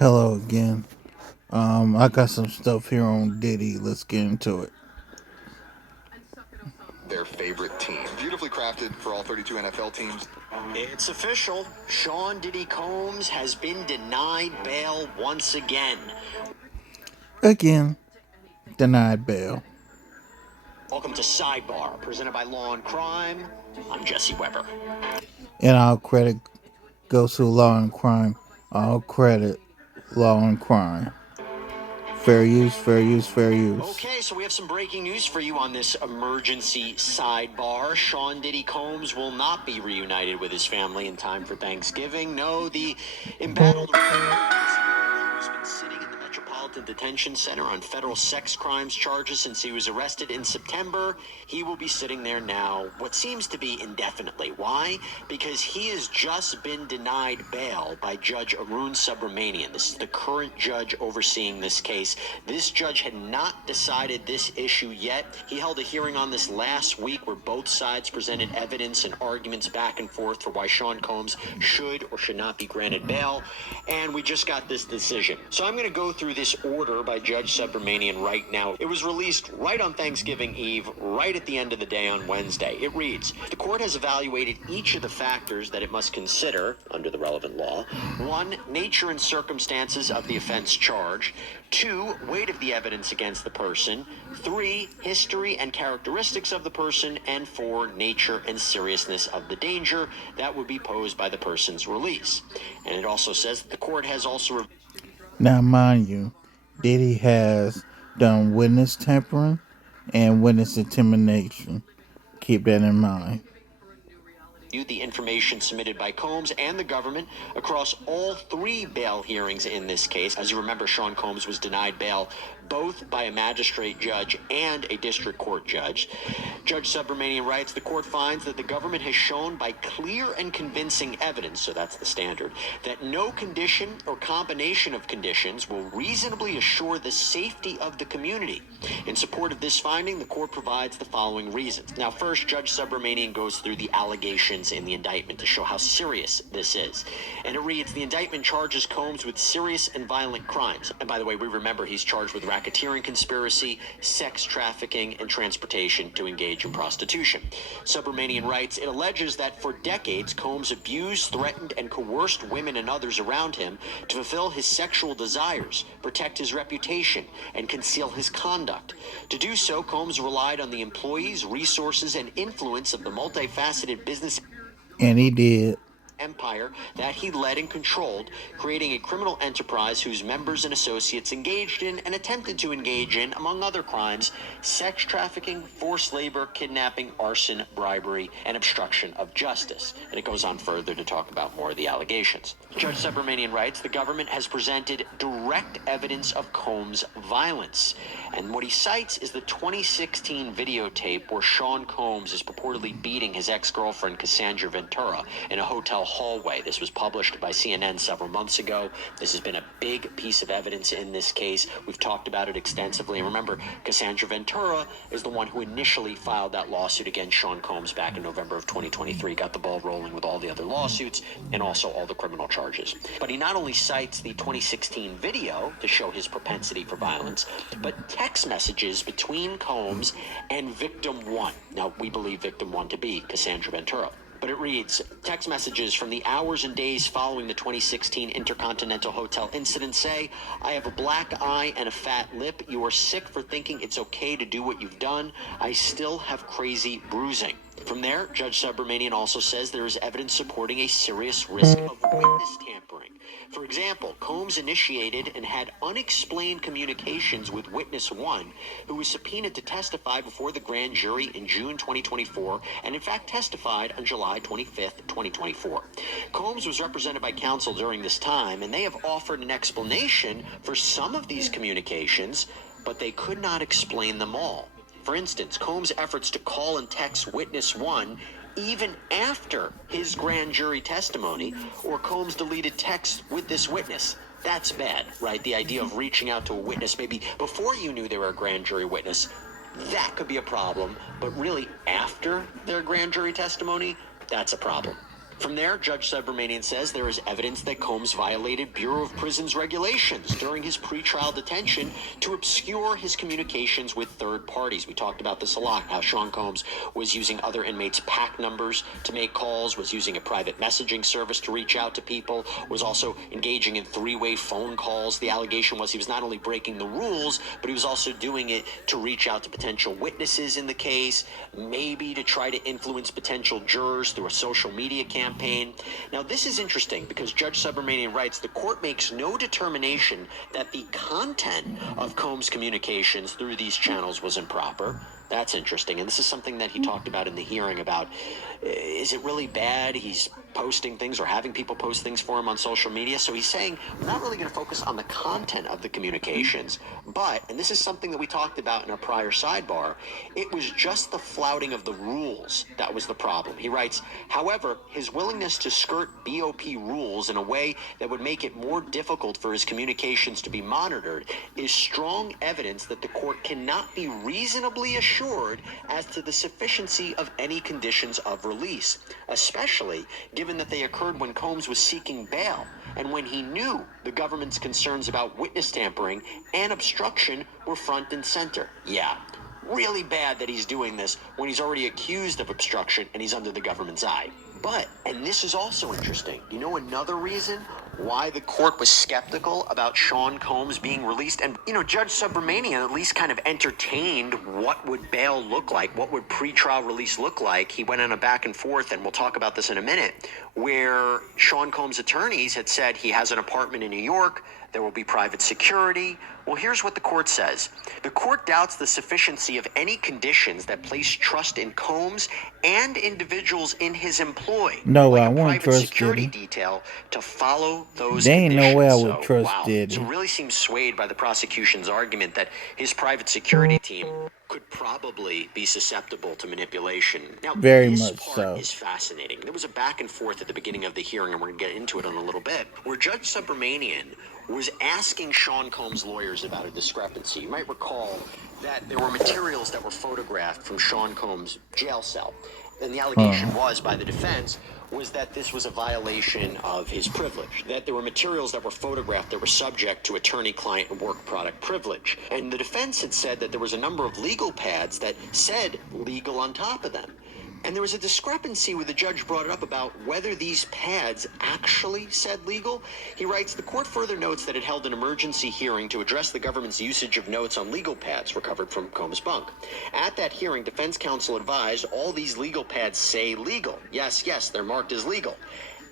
Hello again. I got some stuff here on Diddy. Let's get into it. Their favorite team. Beautifully crafted for all 32 NFL teams. It's official. Sean Diddy Combs has been denied bail once again. Again, denied bail. Welcome to Sidebar, presented by Law and Crime. I'm Jesse Weber. And all credit goes to Law and Crime. All credit, Law and Crime. Fair use, fair use, fair use. Okay, so we have some breaking news for you on this emergency sidebar. Sean Diddy Combs will not be reunited with his family in time for Thanksgiving. No, the embattled who's been sitting in the Metropolitan Detention Center on federal sex crimes charges since he was arrested in September. He will be sitting there now, what seems to be indefinitely. Why? Because he has just been denied bail by Judge Arun Subramanian. This is the current judge overseeing this case. This judge had not decided this issue yet. He held a hearing on this last week where both sides presented evidence and arguments back and forth for why Sean Combs should or should not be granted bail. And we just got this decision. So I'm going to go through this order by Judge Subramanian right now. It was released right on Thanksgiving Eve, right at the end of the day on Wednesday. It reads, the court has evaluated each of the factors that it must consider under the relevant law. 1, nature and circumstances of the offense charged. 2, weight of the evidence against the person. 3, history and characteristics of the person. And 4, nature and seriousness of the danger that would be posed by the person's release. And it also says that the court has also... Now, mind you, Diddy has done witness tampering and witness intimidation. Keep that in mind. The information submitted by Combs and the government across all 3 bail hearings in this case. As you remember, Sean Combs was denied bail both by a magistrate judge and a district court judge. Judge Subramanian writes, the court finds that the government has shown by clear and convincing evidence, so that's the standard, that no condition or combination of conditions will reasonably assure the safety of the community. In support of this finding, the court provides the following reasons. Now, first, Judge Subramanian goes through the allegations in the indictment to show how serious this is. And it reads, the indictment charges Combs with serious and violent crimes. And by the way, we remember he's charged with racketeering conspiracy, sex trafficking, and transportation to engage in prostitution. Subramanian writes, it alleges that for decades, Combs abused, threatened, and coerced women and others around him to fulfill his sexual desires, protect his reputation, and conceal his conduct. To do so, Combs relied on the employees, resources, and influence of the multifaceted business And he did. empire that he led and controlled, creating a criminal enterprise whose members and associates engaged in and attempted to engage in, among other crimes, sex trafficking, forced labor, kidnapping, arson, bribery, and obstruction of justice. And it goes on further to talk about more of the allegations. Judge Subramanian writes, the government has presented direct evidence of Combs' violence. And what he cites is the 2016 videotape where Sean Combs is purportedly beating his ex-girlfriend Cassandra Ventura in a hotel hallway. This was published by CNN several months ago. This has been a big piece of evidence in this case. We've talked about it extensively. And remember, Cassandra Ventura is the one who initially filed that lawsuit against Sean Combs back in November of 2023, got the ball rolling with all the other lawsuits and also all the criminal charges. But he not only cites the 2016 video to show his propensity for violence, but text messages between Combs and victim 1. Now, we believe victim 1 to be Cassandra Ventura. But it reads, text messages from the hours and days following the 2016 Intercontinental Hotel incident say, I have a black eye and a fat lip. You are sick for thinking it's okay to do what you've done. I still have crazy bruising. From there, Judge Subramanian also says there is evidence supporting a serious risk of witness tampering. For example, Combs initiated and had unexplained communications with witness 1, who was subpoenaed to testify before the grand jury in June 2024, and in fact testified on July 25th, 2024. Combs was represented by counsel during this time, and they have offered an explanation for some of these communications, but they could not explain them all. For instance, Combs' efforts to call and text witness 1 even after his grand jury testimony, or Combs deleted texts with this witness. That's bad, right? The idea of reaching out to a witness maybe before you knew they were a grand jury witness, that could be a problem. But really, after their grand jury testimony, that's a problem. From there, Judge Subramanian says there is evidence that Combs violated Bureau of Prisons regulations during his pretrial detention to obscure his communications with third parties. We talked about this a lot, how Sean Combs was using other inmates' PAC numbers to make calls, was using a private messaging service to reach out to people, was also engaging in three-way phone calls. The allegation was he was not only breaking the rules, but he was also doing it to reach out to potential witnesses in the case, maybe to try to influence potential jurors through a social media campaign. Now, this is interesting because Judge Subramanian writes the court makes no determination that the content of Combs' communications through these channels was improper. That's interesting. And this is something that he talked about in the hearing about, is it really bad he's posting things or having people post things for him on social media? So he's saying, we're not really going to focus on the content of the communications, but, and this is something that we talked about in our prior sidebar, it was just the flouting of the rules that was the problem. He writes, however, his willingness to skirt BOP rules in a way that would make it more difficult for his communications to be monitored is strong evidence that the court cannot be reasonably assured as to the sufficiency of any conditions of release, especially given that they occurred when Combs was seeking bail and when he knew the government's concerns about witness tampering and obstruction were front and center. Yeah, really bad that he's doing this when he's already accused of obstruction and he's under the government's eye. But, and this is also interesting, you know another reason why the court was skeptical about Sean Combs being released? And, you know, Judge Subramanian at least kind of entertained what would bail look like, what would pretrial release look like. He went on a back and forth, and we'll talk about this in a minute, where Sean Combs' attorneys had said he has an apartment in New York, there will be private security. Well, here's what the court says. The court doubts the sufficiency of any conditions that place trust in Combs and individuals in his employ, No, like I a wouldn't private trust security Diddy. detail, to follow those There ain't no way I conditions. would So, trust wow. So Diddy. it really seems swayed by the prosecution's argument that his private security team could probably be susceptible to manipulation. Now, Very this much part so. is fascinating. There was a back and forth at the beginning of the hearing, and we're going to get into it in a little bit, where Judge Subramanian was asking Sean Combs' lawyers about a discrepancy. You might recall that there were materials that were photographed from Sean Combs' jail cell. And the allegation was by the defense was that this was a violation of his privilege, that there were materials that were photographed that were subject to attorney-client and work product privilege. And the defense had said that there was a number of legal pads that said legal on top of them. And there was a discrepancy where the judge brought it up about whether these pads actually said legal. He writes, the court further notes that it held an emergency hearing to address the government's usage of notes on legal pads recovered from Combs' bunk. At that hearing, defense counsel advised all these legal pads say legal. Yes, they're marked as legal.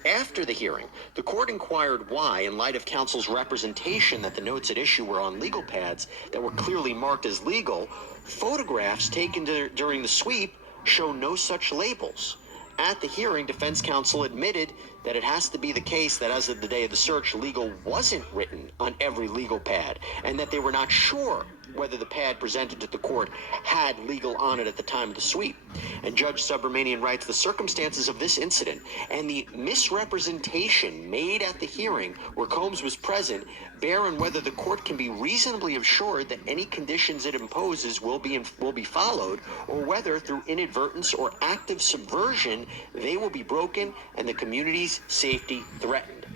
After the hearing, the court inquired why, in light of counsel's representation that the notes at issue were on legal pads that were clearly marked as legal, photographs taken during the sweep show no such labels. At the hearing, defense counsel admitted that it has to be the case that as of the day of the search, legal wasn't written on every legal pad, and that they were not sure whether the pad presented to the court had legal on it at the time of the sweep. And Judge Subramanian writes, the circumstances of this incident and the misrepresentation made at the hearing where Combs was present bear on whether the court can be reasonably assured that any conditions it imposes will be followed, or whether through inadvertence or active subversion they will be broken and the community's safety threatened.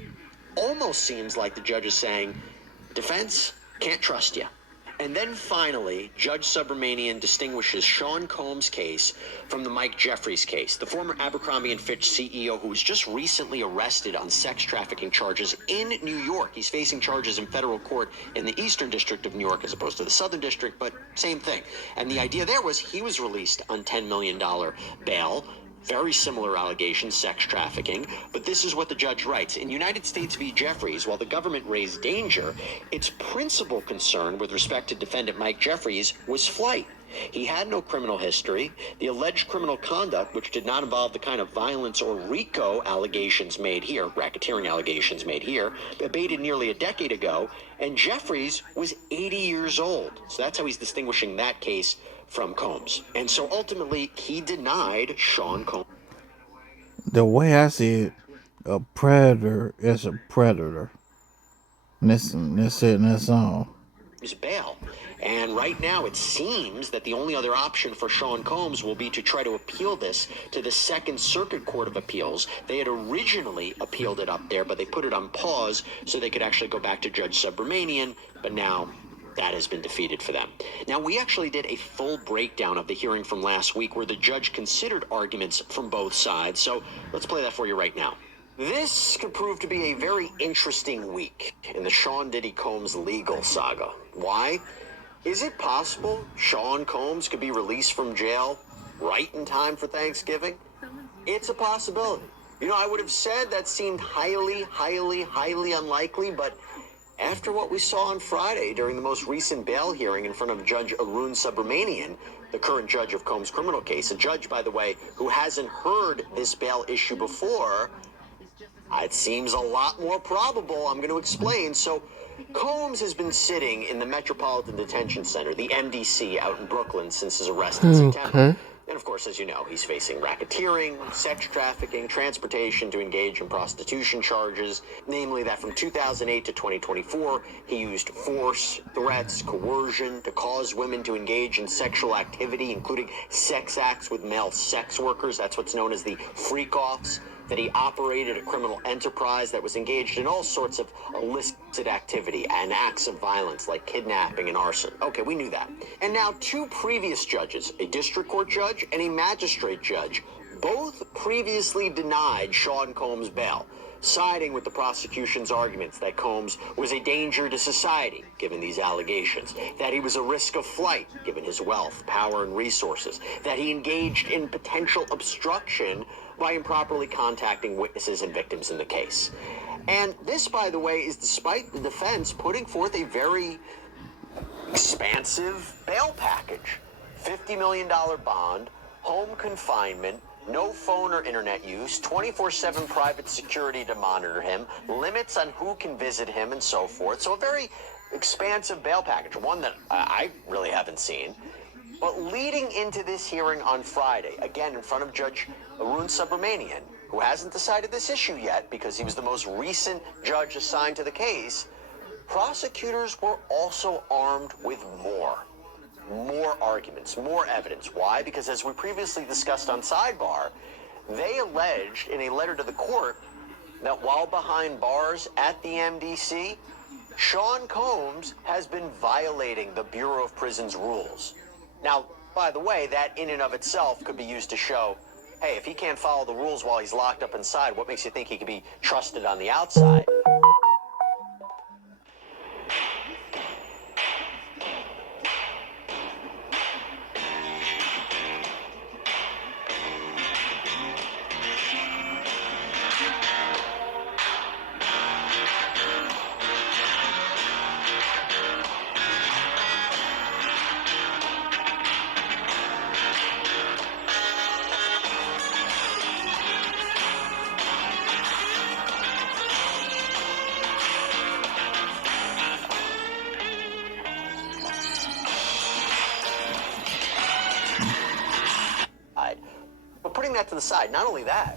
Almost seems like the judge is saying, defense, can't trust you. And then finally, Judge Subramanian distinguishes Sean Combs' case from the Mike Jeffries case, the former Abercrombie & Fitch CEO who was just recently arrested on sex trafficking charges in New York. He's facing charges in federal court in the Eastern District of New York as opposed to the Southern District, but same thing. And the idea there was he was released on $10 million bail. Very similar allegations, sex trafficking, but this is what the judge writes. In United States v. Jeffries, while the government raised danger, its principal concern with respect to defendant Mike Jeffries was flight. He had no criminal history. The alleged criminal conduct, which did not involve the kind of violence or RICO allegations made here, racketeering allegations made here, abated nearly a decade ago, and Jeffries was 80 years old. So that's how he's distinguishing that case from Combs. And so ultimately, he denied Sean Combs. The way I see it, a predator is a predator. And that's it, and that's all. bail. And right now it seems that the only other option for Sean Combs will be to try to appeal this to the Second Circuit Court of Appeals. They had originally appealed it up there, but they put it on pause so they could actually go back to Judge Subramanian, but now that has been defeated for them. Now, we actually did a full breakdown of the hearing from last week where the judge considered arguments from both sides, so let's play that for you right now. This could prove to be a very interesting week in the Sean Diddy Combs legal saga. Why? Is it possible Sean Combs could be released from jail right in time for Thanksgiving? It's a possibility. You know, I would have said that seemed highly, highly, highly unlikely, but after what we saw on Friday during the most recent bail hearing in front of Judge Arun Subramanian, the current judge of Combs' criminal case, a judge, by the way, who hasn't heard this bail issue before, it seems a lot more probable. I'm going to explain. So, Combs has been sitting in the Metropolitan Detention Center, the MDC, out in Brooklyn since his arrest in September. And of course, as you know, he's facing racketeering, sex trafficking, transportation to engage in prostitution charges, namely that from 2008 to 2024, he used force, threats, coercion to cause women to engage in sexual activity, including sex acts with male sex workers. That's what's known as the freak-offs. That he operated a criminal enterprise that was engaged in all sorts of illicit activity and acts of violence like kidnapping and arson. Okay, we knew that. And now two previous judges, a district court judge and a magistrate judge, both previously denied Sean Combs bail, siding with the prosecution's arguments that Combs was a danger to society, given these allegations, that he was a risk of flight, given his wealth, power, and resources, that he engaged in potential obstruction by improperly contacting witnesses and victims in the case. And this, by the way, is despite the defense putting forth a very expansive bail package. $50 million bond, home confinement, no phone or internet use, 24/7 private security to monitor him, limits on who can visit him, and so forth. So a very expansive bail package, one that I really haven't seen. But leading into this hearing on Friday, again in front of Judge Arun Subramanian, who hasn't decided this issue yet because he was the most recent judge assigned to the case, prosecutors were also armed with more arguments, more evidence. Why? Because as we previously discussed on Sidebar, they alleged in a letter to the court that while behind bars at the MDC, Sean Combs has been violating the Bureau of Prisons rules. Now, by the way, that in and of itself could be used to show, hey, if he can't follow the rules while he's locked up inside, what makes you think he can be trusted on the outside? But putting that to the side, not only that,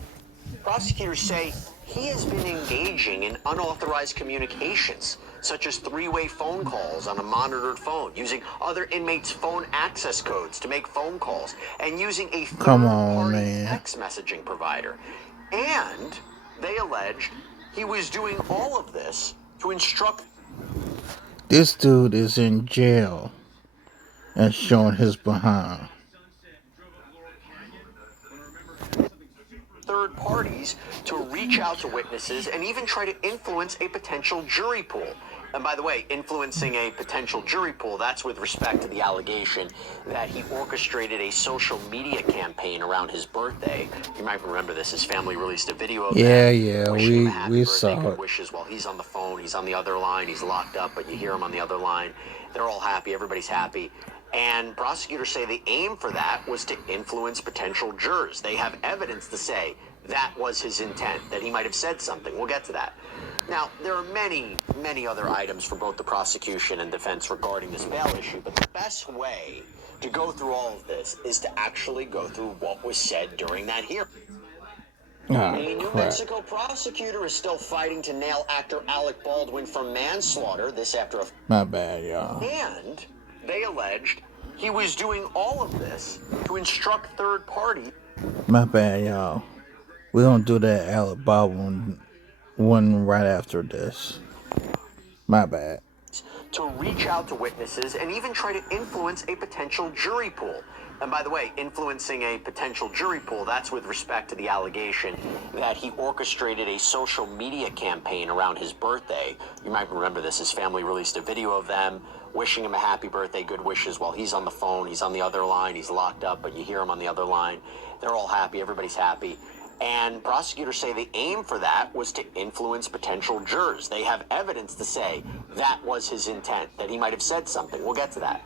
prosecutors say he has been engaging in unauthorized communications, such as three-way phone calls on a monitored phone, using other inmates' phone access codes to make phone calls, and using a third-party text messaging provider. And they alleged he was doing all of this to instruct... This dude is in jail and showing his behind. Third parties to reach out to witnesses and even try to influence a potential jury pool. And by the way, influencing a potential jury pool, that's with respect to the allegation that he orchestrated a social media campaign around his birthday. You might remember this. His family released a video of that. Yeah, we saw it. Wishes while he's on the phone, he's on the other line, he's locked up, but you hear him on the other line. They're all happy, everybody's happy. And prosecutors say the aim for that was to influence potential jurors. They have evidence to say that was his intent, that he might have said something. We'll get to that. Now, there are many, many other items for both the prosecution and defense regarding this bail issue, but the best way to go through all of this is to actually go through what was said during that hearing. Ah, A New crap. Mexico prosecutor is still fighting to nail actor Alec Baldwin for manslaughter, this after a... My bad, y'all. And they alleged he was doing all of this to instruct third party My bad, y'all. We're gonna do that Alec Baldwin one right after this. My bad. to reach out to witnesses and even try to influence a potential jury pool. And by the way, influencing a potential jury pool, that's with respect to the allegation that he orchestrated a social media campaign around his birthday. You might remember this. His family released a video of them wishing him a happy birthday, good wishes, while he's on the phone. He's on the other line. He's locked up, but you hear him on the other line. They're all happy. Everybody's happy. And prosecutors say the aim for that was to influence potential jurors. They have evidence to say that was his intent, that he might have said something. We'll get to that.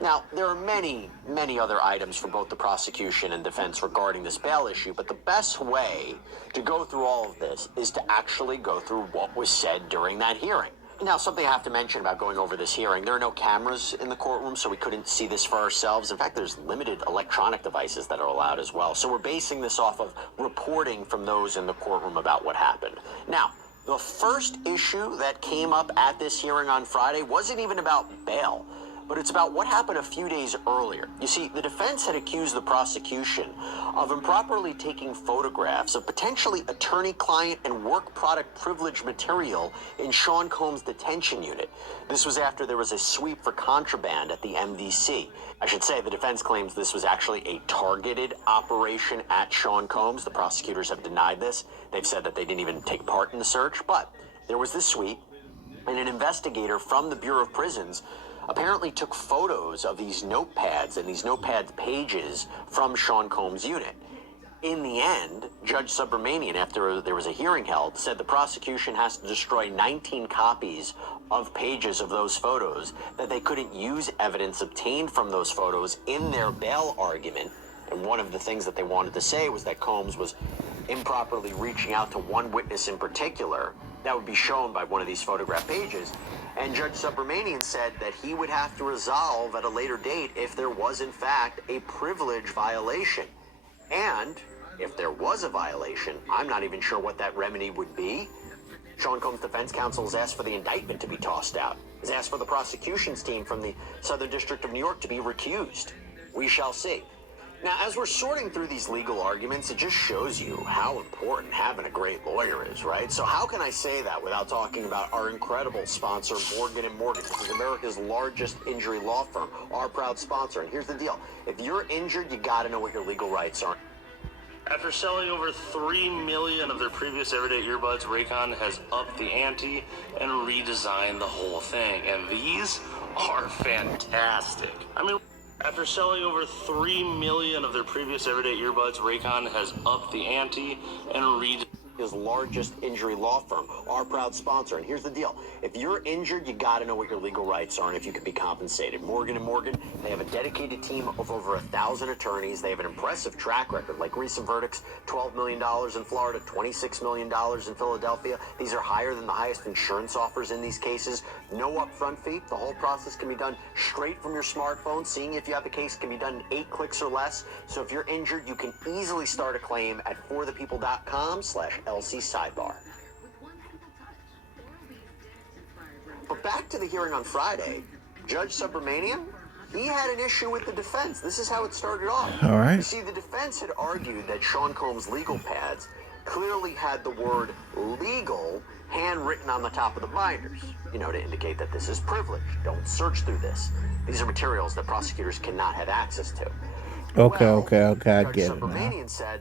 Now, there are many, many other items for both the prosecution and defense regarding this bail issue, but the best way to go through all of this is to actually go through what was said during that hearing. Now, something I have to mention about going over this hearing, there are no cameras in the courtroom, so we couldn't see this for ourselves. In fact, there's limited electronic devices that are allowed as well. So we're basing this off of reporting from those in the courtroom about what happened. Now, the first issue that came up at this hearing on Friday wasn't even about bail, but it's about what happened a few days earlier. You see, the defense had accused the prosecution of improperly taking photographs of potentially attorney-client and work product privilege material in Sean Combs' detention unit. This was after there was a sweep for contraband at the MDC. I should say the defense claims this was actually a targeted operation at Sean Combs. The prosecutors have denied this. They've said that they didn't even take part in the search, but there was this sweep, and an investigator from the Bureau of Prisons apparently took photos of these notepads and these notepad pages from Sean Combs' unit. In the end, Judge Subramanian, after there was a hearing held, said the prosecution has to destroy 19 copies of pages of those photos, that they couldn't use evidence obtained from those photos in their bail argument. And one of the things that they wanted to say was that Combs was improperly reaching out to one witness in particular that would be shown by one of these photograph pages. And Judge Subramanian said that he would have to resolve at a later date if there was in fact a privilege violation. And if there was a violation, I'm not even sure what that remedy would be. Sean Combs' defense counsel has asked for the indictment to be tossed out, has asked for the prosecution's team from the Southern District of New York to be recused. We shall see. Now, as we're sorting through these legal arguments, it just shows you how important having a great lawyer is, right? So how can I say that without talking about our incredible sponsor, Morgan & Morgan? This is America's largest injury law firm, our proud sponsor. And here's the deal. If you're injured, you got to know what your legal rights are. After selling over 3 million of their previous everyday earbuds, Raycon has upped the ante and redesigned the whole thing. And these are fantastic. After selling over 3 million of their previous everyday earbuds, Raycon has upped the ante and redesigned his largest injury law firm, our proud sponsor. And here's the deal. If you're injured, you got to know what your legal rights are and if you can be compensated. Morgan & Morgan, they have a dedicated team of over 1,000 attorneys. They have an impressive track record, like recent verdicts, $12 million in Florida, $26 million in Philadelphia. These are higher than the highest insurance offers in these cases. No upfront fee. The whole process can be done straight from your smartphone. Seeing if you have a case can be done in 8 clicks or less. So if you're injured, you can easily start a claim at forthepeople.com/LC sidebar. But back to the hearing on Friday, Judge Subramanian, he had an issue with the defense. This is how it started off. All right. You see, the defense had argued that Sean Combs' legal pads clearly had the word legal handwritten on the top of the binders, to indicate that this is privileged. Don't search through this. These are materials that prosecutors cannot have access to. Okay, I Judge get it now. Subramanian said,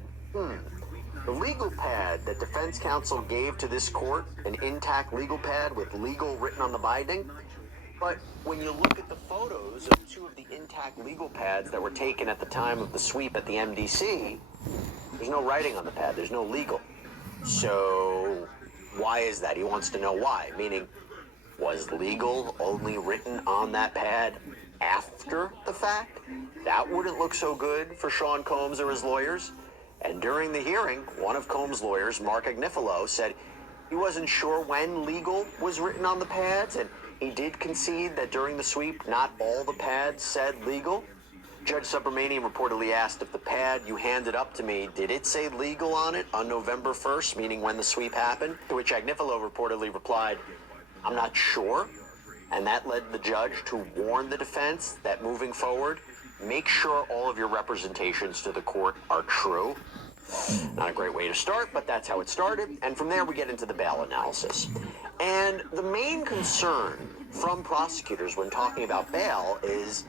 the legal pad that defense counsel gave to this court, an intact legal pad with legal written on the binding, but when you look at the photos of 2 of the intact legal pads that were taken at the time of the sweep at the MDC, there's no writing on the pad, there's no legal. So why is that? He wants to know why, meaning, was legal only written on that pad after the fact? That wouldn't look so good for Sean Combs or his lawyers. And during the hearing, one of Combs' lawyers, Mark Agnifilo, said he wasn't sure when legal was written on the pads, and he did concede that during the sweep, not all the pads said legal. Judge Subramanian reportedly asked if the pad you handed up to me, did it say legal on it on November 1st, meaning when the sweep happened? To which Agnifilo reportedly replied, I'm not sure. And that led the judge to warn the defense that moving forward, make sure all of your representations to the court are true. Not a great way to start, but that's how it started. And from there, we get into the bail analysis. And the main concern from prosecutors when talking about bail is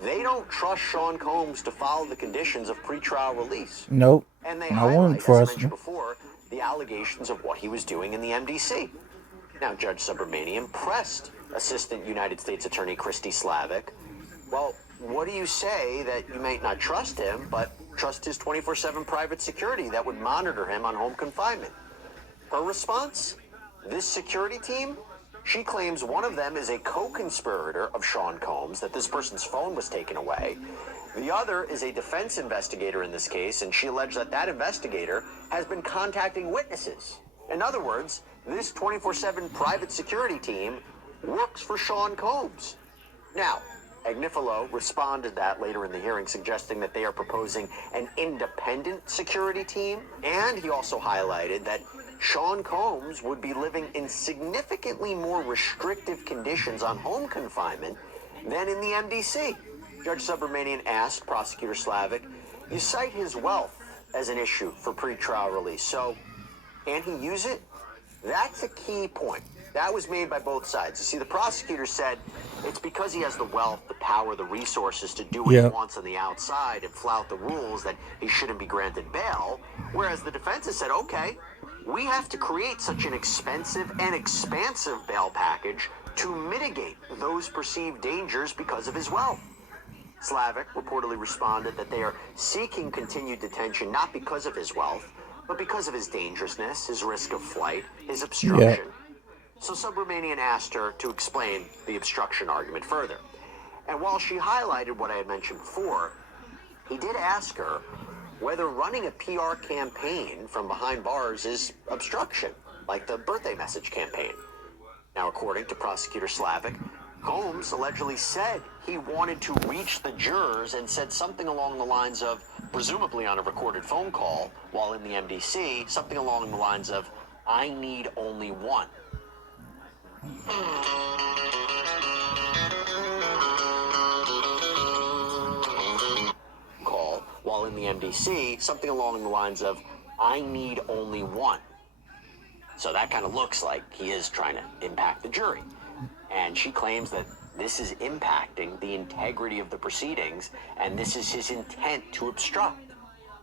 they don't trust Sean Combs to follow the conditions of pretrial release. Nope. And they I wouldn't highlight, as I trust mentioned him. before, the allegations of what he was doing in the MDC. Now, Judge Subramanian pressed Assistant United States Attorney Christy Slavic, well, what do you say that you might not trust him, but trust his 24/7 private security that would monitor him on home confinement? Her response? This security team? She claims one of them is a co-conspirator of Sean Combs, that this person's phone was taken away. The other is a defense investigator in this case, and she alleged that that investigator has been contacting witnesses. In other words, this 24/7 private security team works for Sean Combs. Now, Agnifilo responded that later in the hearing, suggesting that they are proposing an independent security team, and he also highlighted that Sean Combs would be living in significantly more restrictive conditions on home confinement than in the MDC. Judge Subramanian asked Prosecutor Slavic, you cite his wealth as an issue for pretrial release, so can he use it? That's a key point. That was made by both sides. You see, the prosecutor said it's because he has the wealth, the power, the resources to do what he wants on the outside and flout the rules that he shouldn't be granted bail, whereas the defense has said, okay, we have to create such an expensive and expansive bail package to mitigate those perceived dangers because of his wealth. Slavic reportedly responded that they are seeking continued detention not because of his wealth, but because of his dangerousness, his risk of flight, his obstruction. So Subramanian asked her to explain the obstruction argument further. And while she highlighted what I had mentioned before, he did ask her whether running a PR campaign from behind bars is obstruction, like the birthday message campaign. Now, according to Prosecutor Slavic, Combs allegedly said he wanted to reach the jurors and said something along the lines of, presumably on a recorded phone call while in the MDC, something along the lines of, I need only one. Call while in the MDC, something along the lines of, I need only one. So that kind of looks like he is trying to impact the jury. And she claims that this is impacting the integrity of the proceedings, and this is his intent to obstruct.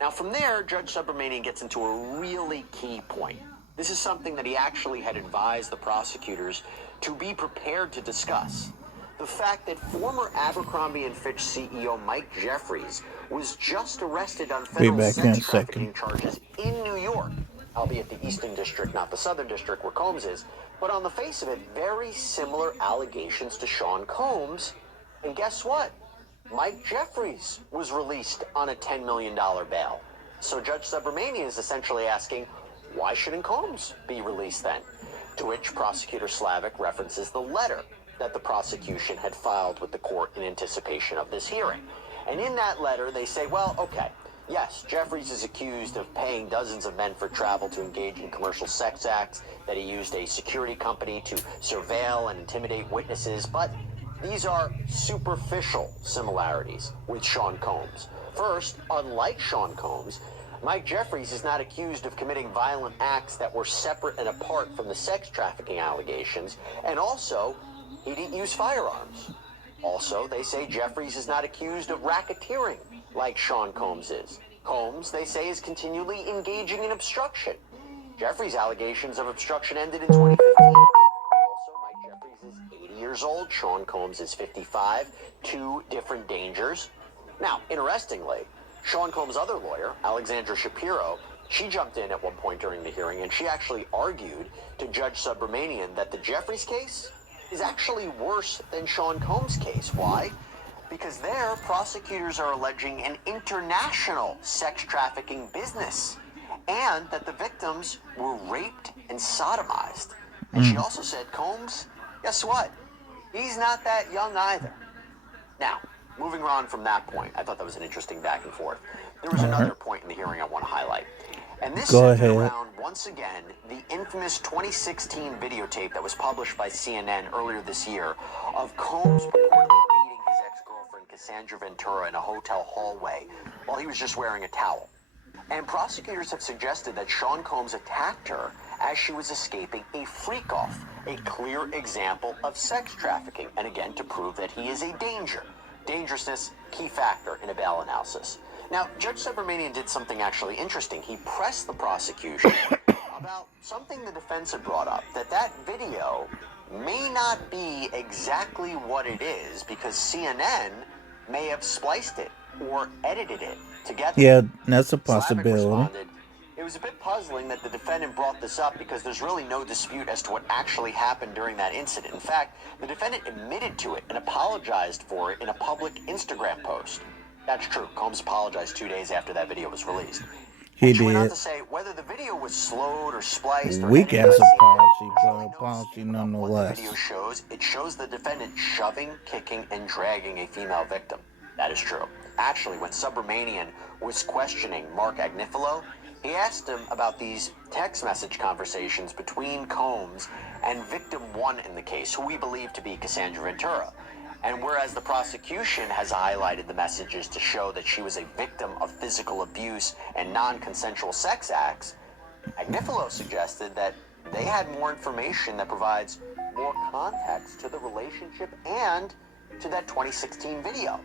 Now, from there, Judge Subramanian gets into a really key point. This is something that he actually had advised the prosecutors to be prepared to discuss. The fact that former Abercrombie & Fitch CEO Mike Jeffries was just arrested on federal sex trafficking charges in New York, albeit the Eastern District, not the Southern District where Combs is, but on the face of it, very similar allegations to Sean Combs. And guess what? Mike Jeffries was released on a $10 million bail. So Judge Subramanian is essentially asking, why shouldn't Combs be released then? To which Prosecutor Slavic references the letter that the prosecution had filed with the court in anticipation of this hearing. And in that letter, they say, well, okay, yes, Jeffries is accused of paying dozens of men for travel to engage in commercial sex acts, that he used a security company to surveil and intimidate witnesses, but these are superficial similarities with Sean Combs. First, unlike Sean Combs, Mike Jeffries is not accused of committing violent acts that were separate and apart from the sex trafficking allegations, and also, he didn't use firearms. Also, they say Jeffries is not accused of racketeering like Sean Combs is. Combs, they say, is continually engaging in obstruction. Jeffries' allegations of obstruction ended in 2015. Also, Mike Jeffries is 80 years old. Sean Combs is 55. Two different dangers. Now, interestingly, Sean Combs' other lawyer, Alexandra Shapiro, she jumped in at one point during the hearing, and she actually argued to Judge Subramanian that the Jeffries case is actually worse than Sean Combs' case. Why? Because there, prosecutors are alleging an international sex trafficking business, and that the victims were raped and sodomized. And she also said, Combs, guess what? He's not that young either. Now, moving on from that point, I thought that was an interesting back and forth. There was All another right. point in the hearing I want to highlight. And this Go centered ahead. around, once again, the infamous 2016 videotape that was published by CNN earlier this year of Combs purportedly beating his ex-girlfriend Cassandra Ventura in a hotel hallway while he was just wearing a towel. And prosecutors have suggested that Sean Combs attacked her as she was escaping a freak-off, a clear example of sex trafficking, and again, to prove that he is a danger. Dangerousness, key factor in a bail analysis. Now, Judge Subramanian did something actually interesting. He pressed the prosecution about something the defense had brought up, that video may not be exactly what it is because CNN may have spliced it or edited it together. Yeah, that's a Slavic possibility. responded, "It was a bit puzzling that the defendant brought this up because there's really no dispute as to what actually happened during that incident. In fact, the defendant admitted to it and apologized for it in a public Instagram post." That's true. Combs apologized 2 days after that video was released. He And she went on did. to say, whether the video was slowed or spliced or Weak edited by ass apology, CNN, there's but really no apology dispute about what the video nonetheless. shows. It shows the defendant shoving, kicking, and dragging a female victim. That is true. Actually, when Subramanian was questioning Mark Agnifilo, he asked him about these text message conversations between Combs and victim one in the case, who we believe to be Cassandra Ventura. And whereas the prosecution has highlighted the messages to show that she was a victim of physical abuse and non-consensual sex acts, Agnifilo suggested that they had more information that provides more context to the relationship and to that 2016 video.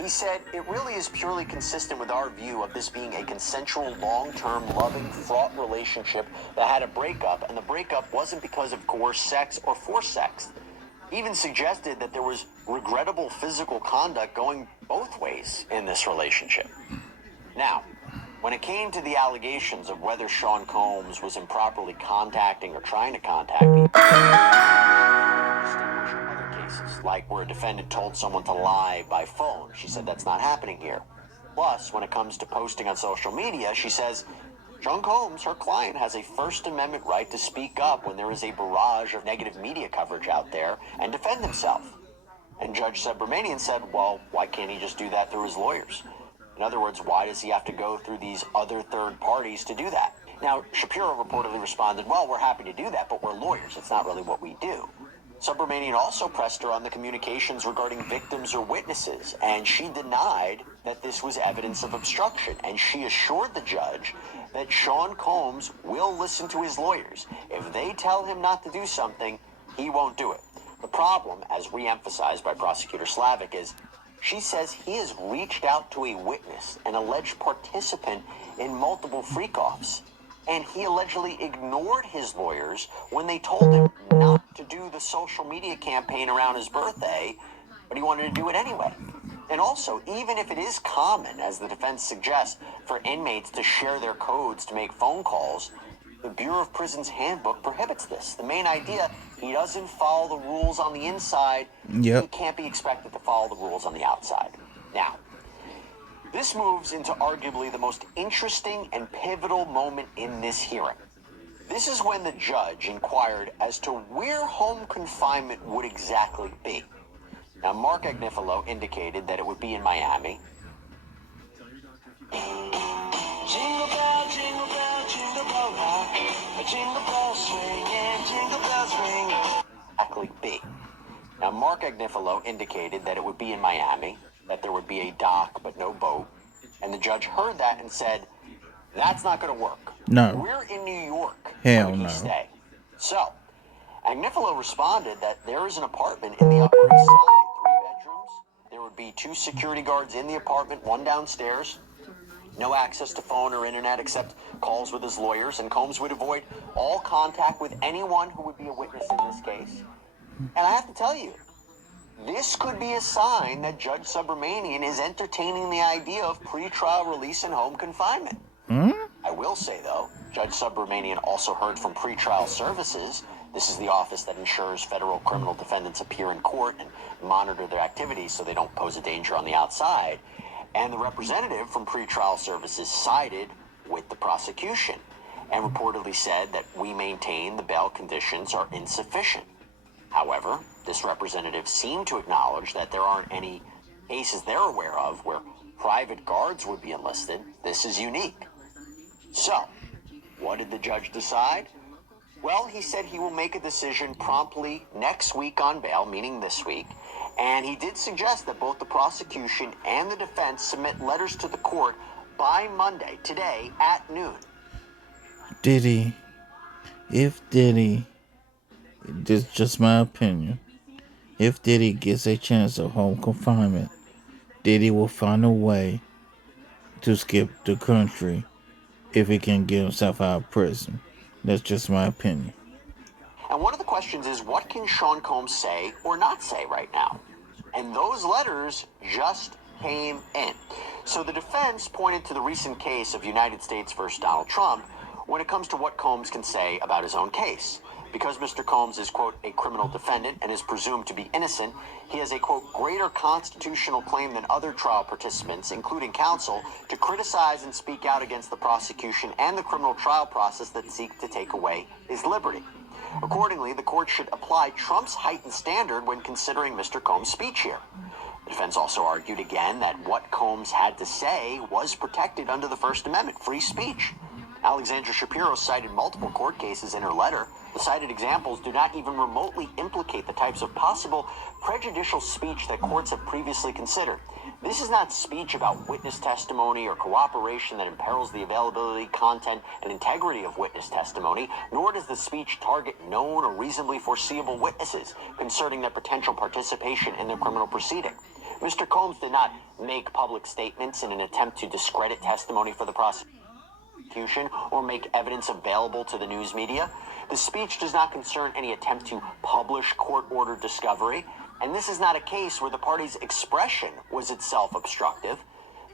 He said, "It really is purely consistent with our view of this being a consensual, long-term, loving, fraught relationship that had a breakup, and the breakup wasn't because of coerced sex or forced sex." He even suggested that there was regrettable physical conduct going both ways in this relationship. Now, when it came to the allegations of whether Sean Combs was improperly contacting or trying to contact people, distinguish other cases, like where a defendant told someone to lie by phone. She said that's not happening here. Plus, when it comes to posting on social media, she says Sean Combs, her client, has a First Amendment right to speak up when there is a barrage of negative media coverage out there and defend himself. And Judge Subramanian said, well, why can't he just do that through his lawyers? In other words, why does he have to go through these other third parties to do that? Now, Shapiro reportedly responded, well, we're happy to do that, but we're lawyers. It's not really what we do. Subramanian also pressed her on the communications regarding victims or witnesses, and she denied that this was evidence of obstruction, and she assured the judge that Sean Combs will listen to his lawyers. If they tell him not to do something, he won't do it. The problem, as re-emphasized by Prosecutor Slavic, is she says he has reached out to a witness, an alleged participant in multiple freak-offs, and he allegedly ignored his lawyers when they told him not to do the social media campaign around his birthday, but he wanted to do it anyway. And also, even if it is common, as the defense suggests, for inmates to share their codes to make phone calls, the Bureau of Prisons handbook prohibits this. The main idea, he doesn't follow the rules on the inside, he Yep. can't be expected to follow the rules on the outside. Now, this moves into arguably the most interesting and pivotal moment in this hearing. This is when the judge inquired as to where home confinement would exactly be. Now, Mark Agnifilo indicated that it would be in Miami. Jingle bell, jingle bell rock. Jingle bells swing and jingle bells ring. Exactly be. Now, Mark Agnifilo indicated that it would be in Miami, that there would be a dock but no boat, and the judge heard that and said, that's not going to work. No. We're in New York. Where Hell would he no. stay? So, Agnifilo responded that there is an apartment in the Upper East Side, 3 bedrooms. There would be 2 security guards in the apartment, 1 downstairs. No access to phone or internet except calls with his lawyers, and Combs would avoid all contact with anyone who would be a witness in this case. And I have to tell you, this could be a sign that Judge Subramanian is entertaining the idea of pretrial release and home confinement. I will say, though, Judge Subramanian also heard from pretrial services. This is the office that ensures federal criminal defendants appear in court and monitor their activities so they don't pose a danger on the outside. And the representative from pretrial services sided with the prosecution and reportedly said that we maintain the bail conditions are insufficient. However, this representative seemed to acknowledge that there aren't any cases they're aware of where private guards would be enlisted. This is unique. So, what did the judge decide? Well, he said he will make a decision promptly next week on bail, meaning this week, and he did suggest that both the prosecution and the defense submit letters to the court by Monday, today, at noon. Diddy, this is just my opinion, if Diddy gets a chance of home confinement, Diddy will find a way to skip the country if he can get himself out of prison. That's just my opinion. And one of the questions is, what can Sean Combs say or not say right now? And those letters just came in. So the defense pointed to the recent case of United States versus Donald Trump when it comes to what Combs can say about his own case. Because Mr. Combs is, quote, a criminal defendant and is presumed to be innocent, he has a, quote, greater constitutional claim than other trial participants, including counsel, to criticize and speak out against the prosecution and the criminal trial process that seek to take away his liberty. Accordingly, the court should apply Trump's heightened standard when considering Mr. Combs' speech here. The defense also argued again that what Combs had to say was protected under the First Amendment, free speech. Alexandra Shapiro cited multiple court cases in her letter. The cited examples do not even remotely implicate the types of possible prejudicial speech that courts have previously considered. This is not speech about witness testimony or cooperation that imperils the availability, content, and integrity of witness testimony, nor does the speech target known or reasonably foreseeable witnesses concerning their potential participation in the criminal proceeding. Mr. Combs did not make public statements in an attempt to discredit testimony for the prosecution or make evidence available to the news media. The speech does not concern any attempt to publish court-ordered discovery, and this is not a case where the party's expression was itself obstructive.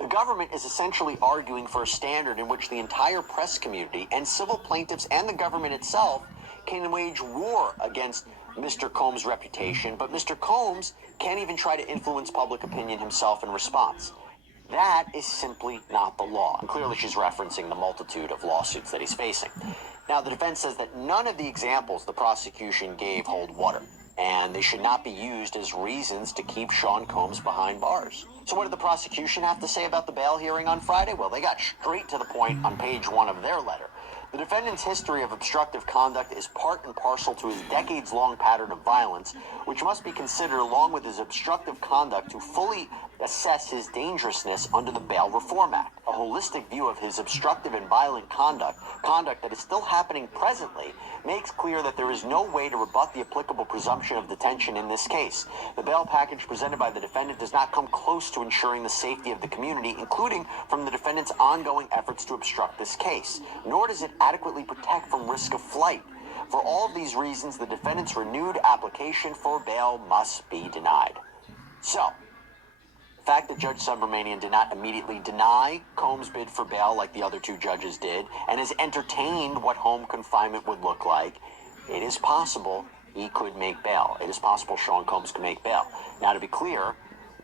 The government is essentially arguing for a standard in which the entire press community and civil plaintiffs and the government itself can wage war against Mr. Combs' reputation, but Mr. Combs can't even try to influence public opinion himself in response. That is simply not the law. And clearly she's referencing the multitude of lawsuits that he's facing. Now, the defense says that none of the examples the prosecution gave hold water, and they should not be used as reasons to keep Sean Combs behind bars. So what did the prosecution have to say about the bail hearing on Friday? Well, they got straight to the point on page 1 of their letter. The defendant's history of obstructive conduct is part and parcel to his decades-long pattern of violence, which must be considered along with his obstructive conduct to fully assess his dangerousness under the Bail Reform Act. A holistic view of his obstructive and violent conduct that is still happening presently, makes clear that there is no way to rebut the applicable presumption of detention in this case. The bail package presented by the defendant does not come close to ensuring the safety of the community, including from the defendant's ongoing efforts to obstruct this case, nor does it adequately protect from risk of flight. For all of these reasons, the defendant's renewed application for bail must be denied. So, the fact that Judge Subramanian did not immediately deny Combs' bid for bail like the other two judges did, and has entertained what home confinement would look like, it is possible he could make bail. It is possible Sean Combs could make bail. Now, to be clear,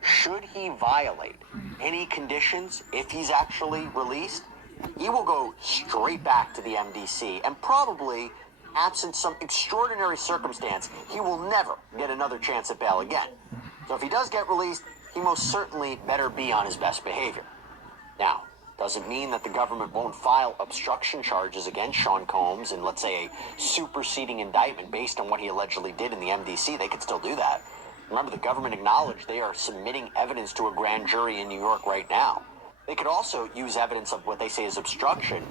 should he violate any conditions if he's actually released, he will go straight back to the MDC, and probably, absent some extraordinary circumstance, he will never get another chance at bail again. So if he does get released, he most certainly better be on his best behavior. Now, doesn't mean that the government won't file obstruction charges against Sean Combs and, let's say, a superseding indictment based on what he allegedly did in the MDC. They could still do that. Remember, the government acknowledged they are submitting evidence to a grand jury in New York right now. They could also use evidence of what they say is obstruction,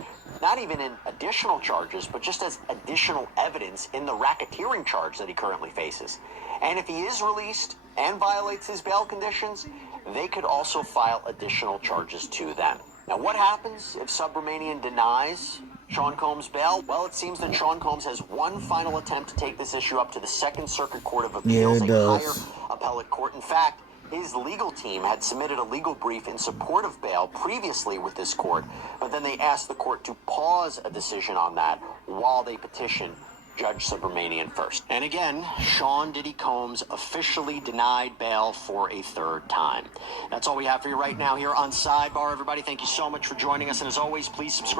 not even in additional charges, but just as additional evidence in the racketeering charge that he currently faces. And if he is released and violates his bail conditions, they could also file additional charges to them. Now, what happens if Subramanian denies Sean Combs bail? Well, it seems that Sean Combs has one final attempt to take this issue up to the Second Circuit Court of Appeals, a higher appellate court. In fact, his legal team had submitted a legal brief in support of bail previously with this court, but then they asked the court to pause a decision on that while they petition Judge Subramanian first. And again, Sean Diddy Combs officially denied bail for a third time. That's all we have for you right now here on Sidebar, everybody. Thank you so much for joining us, and as always, please subscribe.